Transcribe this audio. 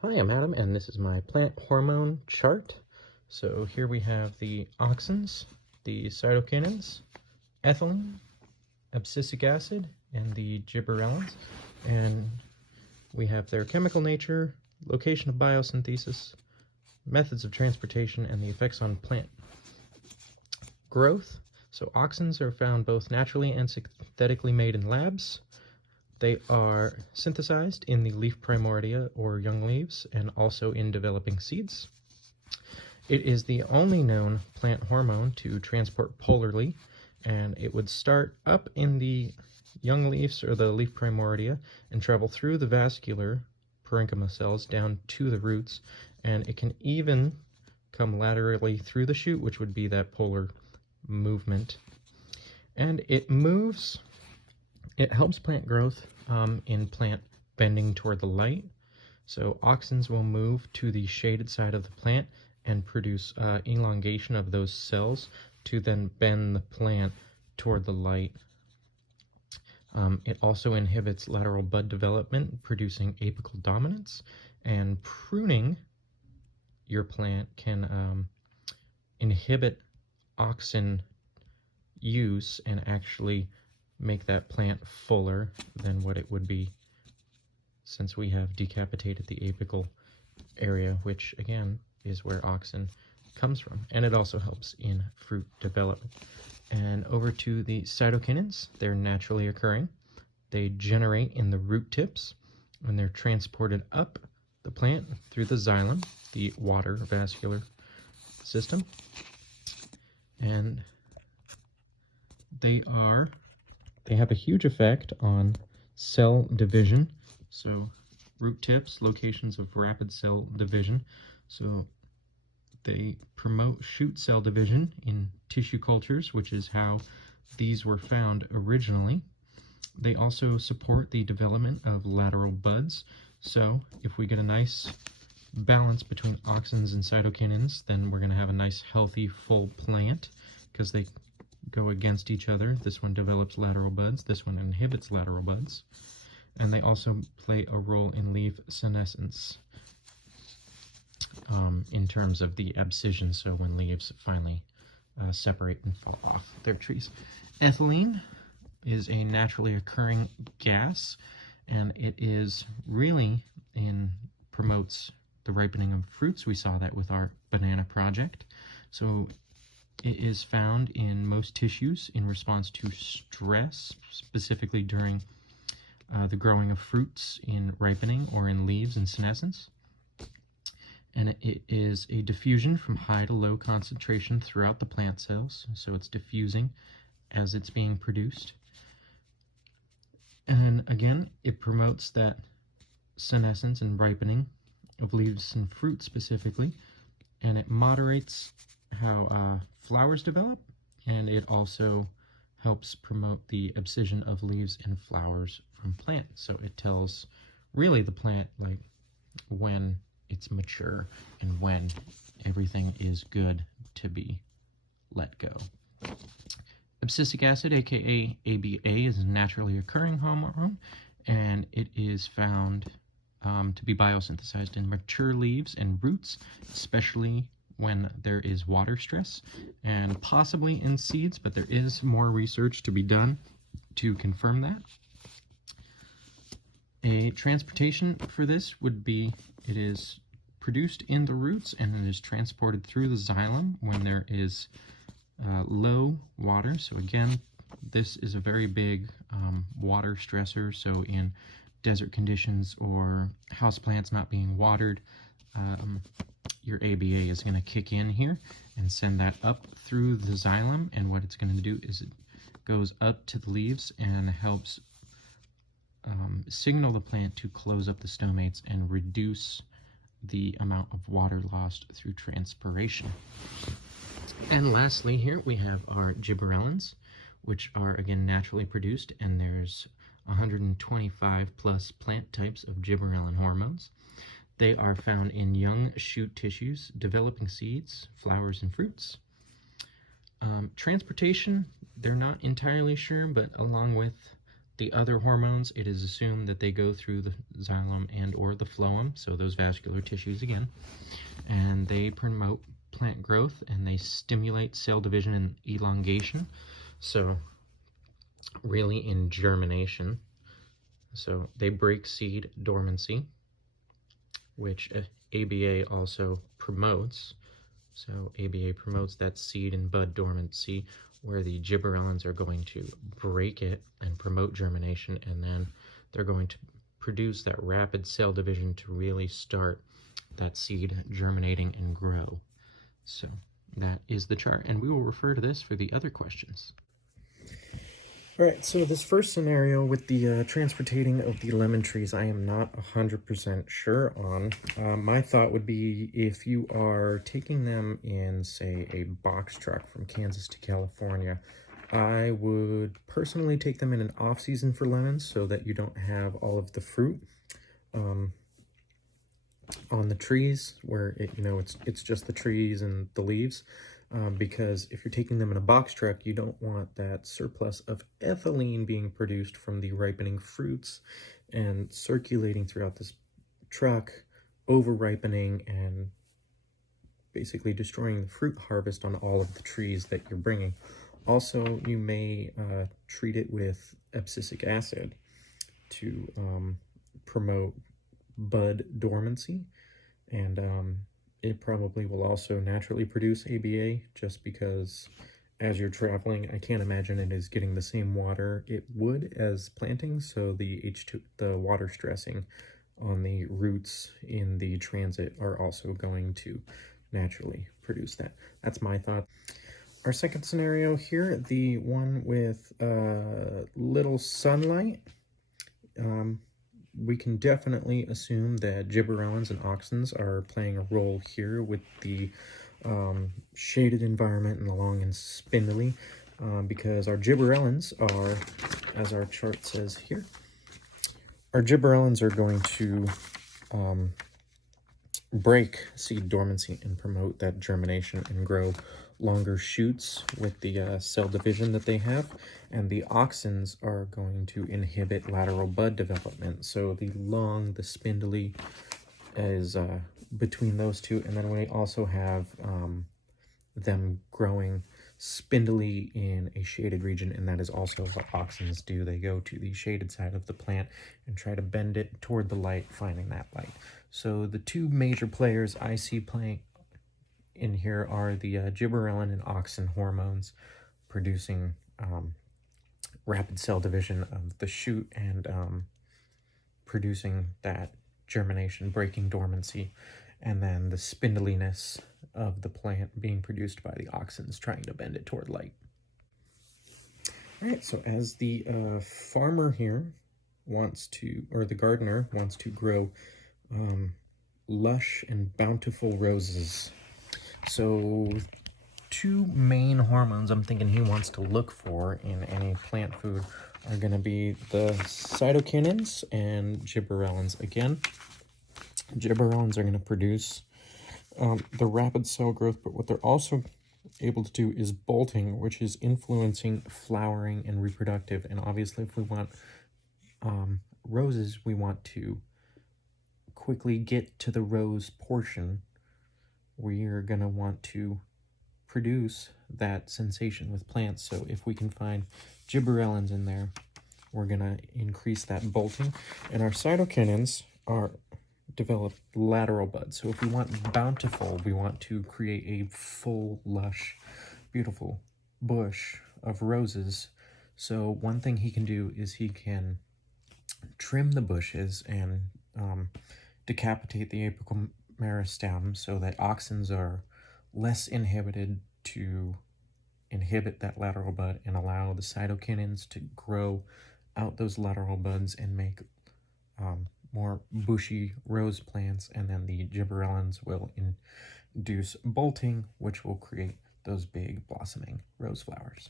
Hi, I'm Adam, and this is my plant hormone chart. So here we have the auxins, the cytokinins, ethylene, abscisic acid, and the gibberellins. And we have their chemical nature, location of biosynthesis, methods of transportation, and the effects on plant growth. So auxins are found both naturally and synthetically made in labs. They are synthesized in the leaf primordia or young leaves and also in developing seeds. It is the only known plant hormone to transport polarly, and it would start up in the young leaves or the leaf primordia and travel through the vascular parenchyma cells down to the roots, and it can even come laterally through the shoot, which would be that polar movement. And it helps plant growth in plant bending toward the light. So auxins will move to the shaded side of the plant and produce elongation of those cells to then bend the plant toward the light. It also inhibits lateral bud development, producing apical dominance, and pruning your plant can inhibit auxin use and actually make that plant fuller than what it would be, since we have decapitated the apical area, which again is where auxin comes from. And it also helps in fruit development. And over to the cytokinins, they're naturally occurring. They generate in the root tips when they're transported up the plant through the xylem, the water vascular system. And they have a huge effect on cell division. So root tips, locations of rapid cell division. So they promote shoot cell division in tissue cultures, which is how these were found originally. They also support the development of lateral buds. So if we get a nice balance between auxins and cytokinins, then we're going to have a nice healthy full plant, because they go against each other. This one develops lateral buds, this one inhibits lateral buds, and they also play a role in leaf senescence in terms of the abscission, so when leaves finally separate and fall off their trees. Ethylene is a naturally occurring gas, and it is really promotes the ripening of fruits. We saw that with our banana project. So it is found in most tissues in response to stress, specifically during the growing of fruits in ripening or in leaves in senescence. And it is a diffusion from high to low concentration throughout the plant cells, so it's diffusing as it's being produced. And again, it promotes that senescence and ripening of leaves and fruit specifically, and it moderates how flowers develop, and it also helps promote the abscission of leaves and flowers from plants. So it tells really the plant like when it's mature and when everything is good to be let go. Abscisic acid, aka ABA, is a naturally occurring hormone, and it is found to be biosynthesized in mature leaves and roots, especially when there is water stress, and possibly in seeds, but there is more research to be done to confirm that. A transportation for this would be, it is produced in the roots and it is transported through the xylem when there is low water. So again, this is a very big water stressor. So in desert conditions or houseplants not being watered, your ABA is going to kick in here and send that up through the xylem, and what it's going to do is it goes up to the leaves and helps signal the plant to close up the stomates and reduce the amount of water lost through transpiration. And lastly here we have our gibberellins, which are again naturally produced, and there's 125 plus plant types of gibberellin hormones. They are found in young shoot tissues, developing seeds, flowers, and fruits. Transportation, they're not entirely sure, but along with The other hormones, it is assumed that they go through the xylem and or the phloem, so those vascular tissues again, and they promote plant growth and they stimulate cell division and elongation, so really in germination. So they break seed dormancy, which ABA also promotes. So ABA promotes that seed and bud dormancy, where the gibberellins are going to break it and promote germination, and then they're going to produce that rapid cell division to really start that seed germinating and grow. So that is the chart, and we will refer to this for the other questions. All right, so this first scenario with the transporting of the lemon trees, I am not 100% sure on. My thought would be if you are taking them in, say, a box truck from Kansas to California, I would personally take them in an off-season for lemons so that you don't have all of the fruit on the trees where it's just the trees and the leaves. Because if you're taking them in a box truck, you don't want that surplus of ethylene being produced from the ripening fruits and circulating throughout this truck, over-ripening and basically destroying the fruit harvest on all of the trees that you're bringing. Also, you may treat it with abscisic acid to promote bud dormancy, and it probably will also naturally produce ABA, just because as you're traveling, I can't imagine it is getting the same water it would as planting, so the water stressing on the roots in the transit are also going to naturally produce that. That's my thought. Our second scenario here, the one with little sunlight, we can definitely assume that gibberellins and auxins are playing a role here with the shaded environment and the long and spindly, because our gibberellins are, as our chart says here, our gibberellins are going to break seed dormancy and promote that germination and grow longer shoots with the cell division that they have, and the auxins are going to inhibit lateral bud development. So the long, the spindly is between those two, and then we also have them growing spindly in a shaded region, and that is also what auxins do. They go to the shaded side of the plant and try to bend it toward the light, finding that light. So the two major players I see playing in here are the gibberellin and auxin hormones, producing rapid cell division of the shoot and producing that germination, breaking dormancy, and then the spindliness of the plant being produced by the auxins trying to bend it toward light. All right, so as the farmer here wants to, or the gardener wants to grow lush and bountiful roses, so two main hormones I'm thinking he wants to look for in any plant food are going to be the cytokinins and gibberellins. Again, gibberellins are going to produce the rapid cell growth, but what they're also able to do is bolting, which is influencing flowering and reproductive. And obviously, if we want roses, we want to quickly get to the rose portion. We're going to want to produce that sensation with plants. So if we can find gibberellins in there, we're going to increase that bolting. And our cytokinins are develop lateral buds. So if we want bountiful, we want to create a full, lush, beautiful bush of roses. So one thing he can do is he can trim the bushes and decapitate the apical meristem so that auxins are less inhibited to inhibit that lateral bud and allow the cytokinins to grow out those lateral buds and make more bushy rose plants, and then the gibberellins will induce bolting, which will create those big blossoming rose flowers.